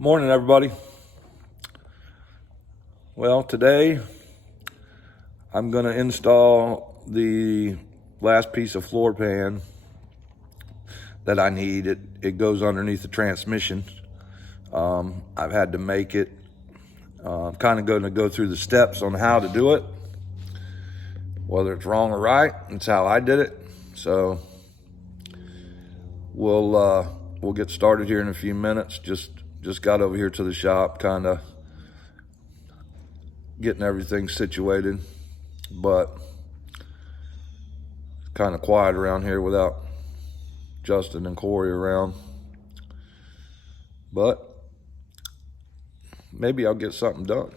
Morning, everybody. Well, today I'm going to install the last piece of floor pan that I need. It goes underneath the transmission. I've had to make it. I'm kind of going to go through the steps on how to do it. Whether it's wrong or right, it's how I did it. So we'll get started here in a few minutes. Just got over here to the shop, kind of getting everything situated, but it's kind of quiet around here without Justin and Corey around. But maybe I'll get something done.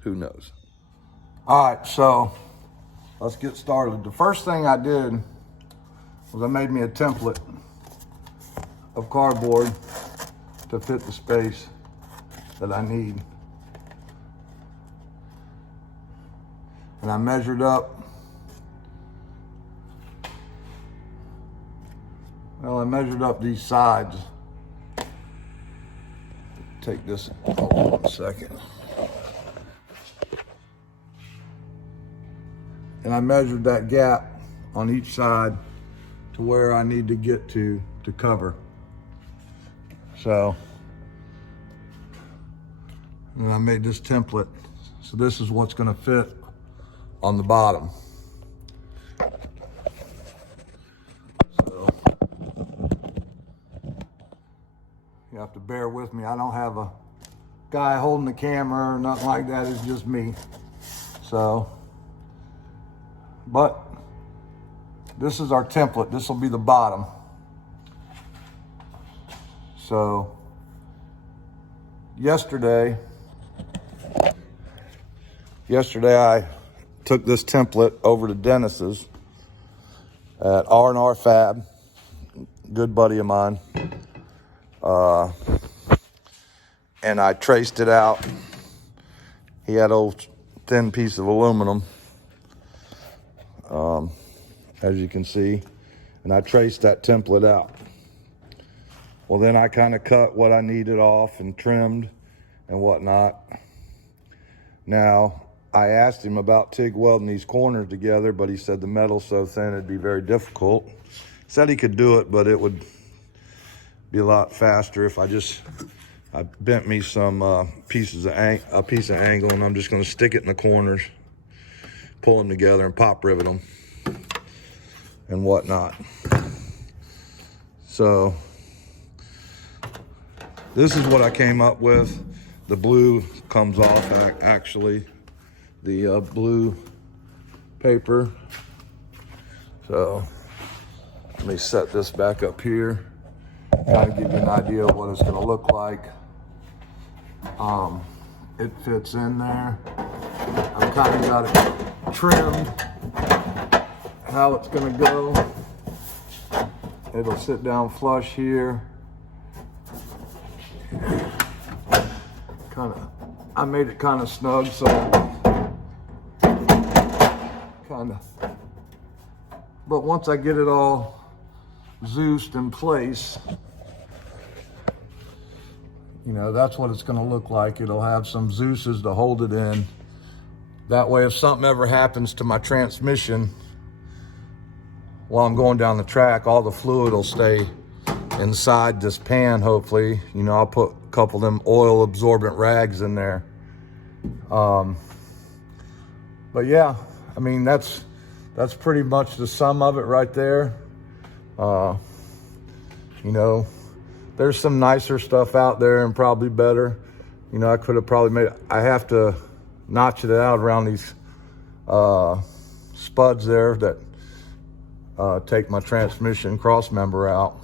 Who knows? All right, so let's get started. The first thing I did was I made me a template of cardboard to fit the space that I need. And I measured up. Well, I measured up these sides. Take this, hold on a second. And I measured that gap on each side to where I need to get to cover. So, and I made this template. So this is what's gonna fit on the bottom. So, you have to bear with me. I don't have a guy holding the camera or nothing like that. It's just me. So, but this is our template. This will be the bottom. So yesterday I took this template over to Dennis's at R&R Fab, good buddy of mine, and I traced it out. He had an old thin piece of aluminum, as you can see, and I traced that template out. Well, then I kind of cut what I needed off and trimmed and whatnot. Now, I asked him about TIG welding these corners together, but he said the metal's so thin it'd be very difficult. He said he could do it, but it would be a lot faster if I bent me some a piece of angle, and I'm just gonna stick it in the corners, pull them together and pop rivet them and whatnot. So this is what I came up with. The blue comes off, actually, the blue paper. So let me set this back up here, kind of give you an idea of what it's gonna look like. It fits in there. I've kind of got it trimmed, how it's gonna go. It'll sit down flush here. I made it kind of snug, so but once I get it all Zeused in place, you know, that's what it's going to look like. It'll have some Zeus's to hold it in. That way, if something ever happens to my transmission while I'm going down the track, all the fluid will stay inside this pan, hopefully. You know, I'll put a couple of them oil absorbent rags in there. But yeah, I mean, that's pretty much the sum of it right there. You know, there's some nicer stuff out there and probably better. You know, I could have probably I have to notch it out around these spuds there that take my transmission cross member out.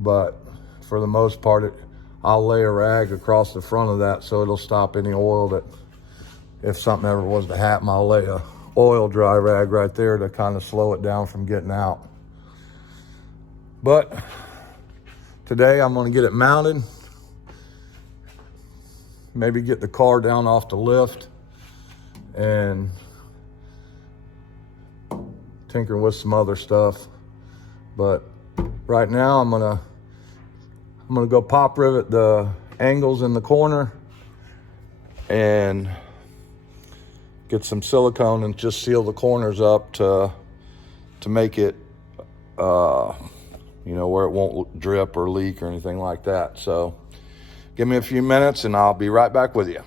But for the most part, I'll lay a rag across the front of that so it'll stop any oil that, if something ever was to happen, I'll lay a oil dry rag right there to kind of slow it down from getting out. But today I'm gonna get it mounted, maybe get the car down off the lift and tinker with some other stuff. But right now I'm gonna go pop rivet the angles in the corner and get some silicone and just seal the corners up to make it, you know, where it won't drip or leak or anything like that. So give me a few minutes and I'll be right back with you.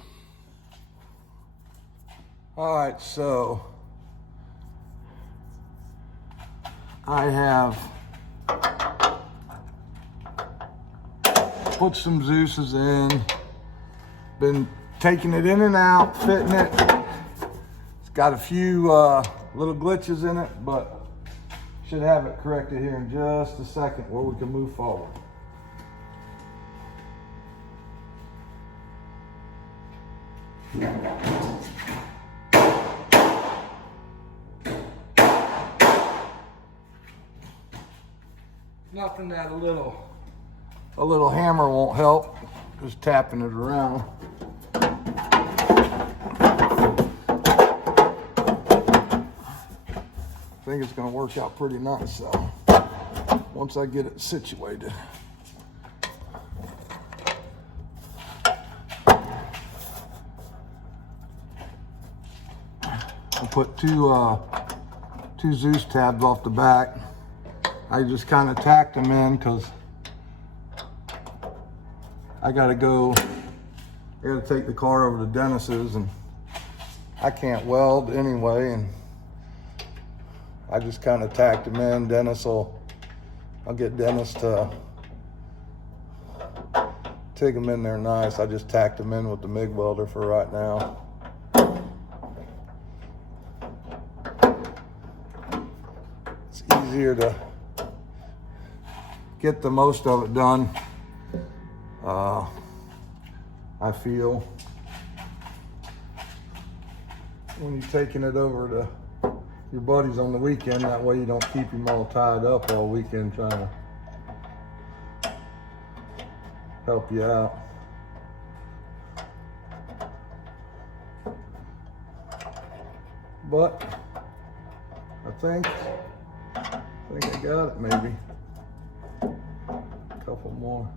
All right, so I have put some Zeus's in, been taking it in and out, fitting it. It's got a few little glitches in it, but should have it corrected here in just a second where we can move forward. Nothing that a little hammer won't help, just tapping it around. I think it's gonna work out pretty nice though, once I get it situated. I put two Zeus tabs off the back. I just kind of tacked them in because I gotta take the car over to Dennis's and I can't weld anyway, and I just kind of tacked them in. I'll get Dennis to take them in there nice. I just tacked them in with the MIG welder for right now. It's easier to get the most of it done, I feel, when you're taking it over to your buddies on the weekend. That way you don't keep him all tied up all weekend trying to help you out. But I think I got it, maybe. A couple more.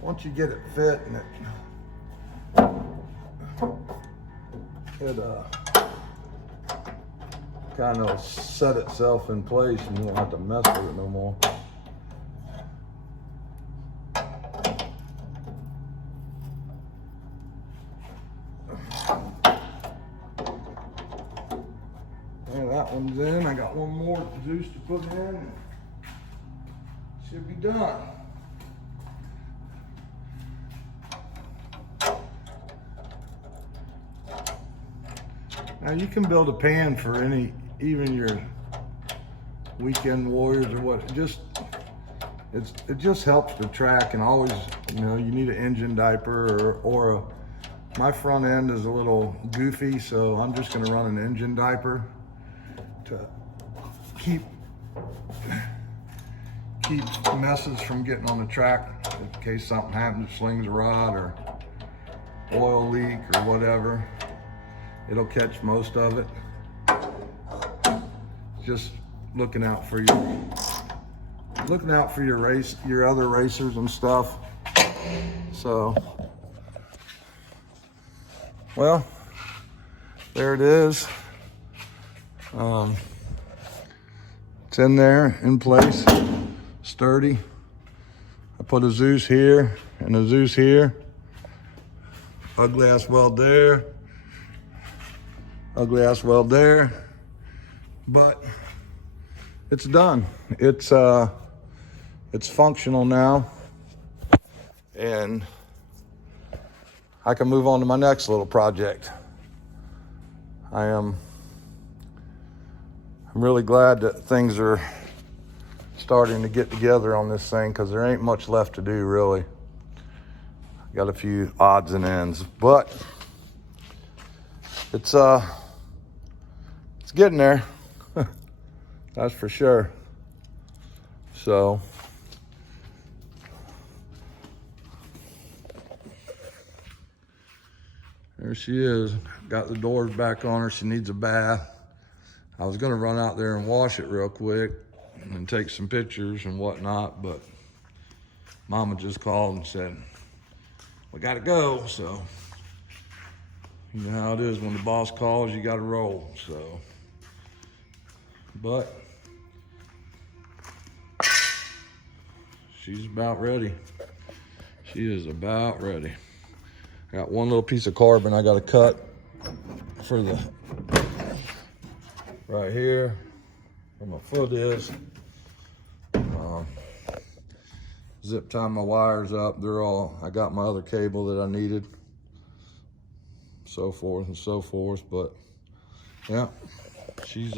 Once you get it fit and it kind of set itself in place and you won't have to mess with it no more. And that one's in. I got one more Zeus to put in and should be done. Now you can build a pan for even your weekend warriors or what. It just helps the track, and always, you know, you need an engine diaper or my front end is a little goofy, so I'm just gonna run an engine diaper to keep messes from getting on the track in case something happens, slings a rod or oil leak or whatever. It'll catch most of it. Just looking out for your other racers and stuff. So, well, there it is. It's in there, in place, sturdy. I put a Zeus here and a Zeus here. Ugly ass weld there. Ugly ass weld there, but it's done. It's functional now, and I can move on to my next little project. I'm really glad that things are starting to get together on this thing, because there ain't much left to do, really. Got a few odds and ends, but it's getting there. That's for sure. So there she is. Got the doors back on her. She needs a bath. I was gonna run out there and wash it real quick and take some pictures and whatnot, but Mama just called and said, we gotta go, so. You know how it is when the boss calls, you gotta roll, so. But she's about ready. She is about ready. Got one little piece of carbon I gotta cut for the, right here, where my foot is. Zip tie my wires up. They're all, I got my other cable that I needed. So forth and so forth, but yeah, she's